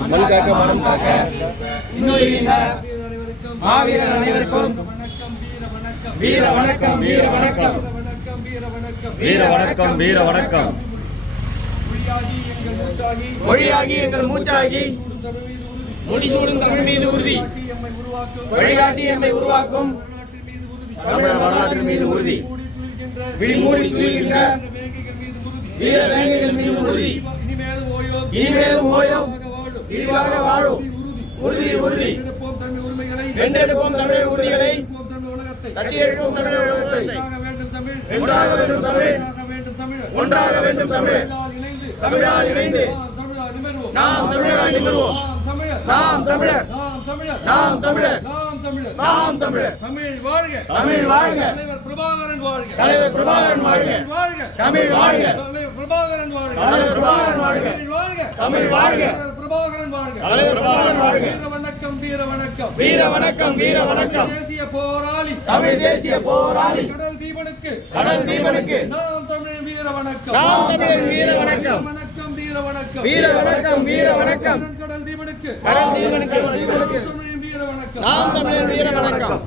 மண் காக்க மனம் காக்க இன்னுயிரிந்த மாவீரர் அனைவருக்கும் வீர வணக்கம் வீர வணக்கம் வீர வணக்கம் வீர வணக்கம். மொழியாகி எங்கள் மூச்சாகி முடிசூடும் தமிழ் மீது உறுதி வழிகாட்டி எம்மை உருவாக்கும் தமிழர் வரலாற்றின் மீது உறுதி. விழிமூடி துயில்கின்ற வீர வேங்கைகள் மீது உறுதி. இனிமேலும் ஓயோம் விரிவாக வாழும் உறுதி உறுதி. வென்றெடுப்போம் தமிழர் உறுதிகளை கட்டியெழுப்போம் தமிழர் உலகத்தை. ஒன்றாக வேண்டும் தமிழ் ஒன்றாக வேண்டும் தமிழ் தமிழால் இணைந்து நாம் தமிழராய் நிமிர்வோம். நாம் தமிழர் நாம் தமிழர் நாம் தமிழர். தமிழ் வாழ்க தமிழ் வாழ்க. தலைவர் பிரபாகரன் வாழ்க தலைவர் பிரபாகரன் வாழ்க. வாழ்க தமிழ் வாழ்க. தலைவர் பிரபாகரன் வாழ்க தலைவர் பிரபாகரன் வாழ்க. தமிழ் வாழ்க தமிழ் வாழ்க. தலைவர் பிரபாகரன் வாழ்க தலைவர் பிரபாகரன் வாழ்க. வீர வணக்கம் வீர வணக்கம் வீர வணக்கம் வீர வணக்கம். தேசிய போராளி தமிழ் தேசிய போராளி கடல் தீபனுக்கு கடல் தீபனுக்கு நாம் தமிழ் வீர வணக்கம் நாம் தமிழர் வீர வணக்கம். வணக்கம் வீர வணக்கம் வீர வணக்கம் வீர வணக்கம். கடல் தீபனுக்கு கடல் தீபனுக்கு தமிழ் வீர வணக்கம் நாம் தமிழர் வீர வணக்கம்.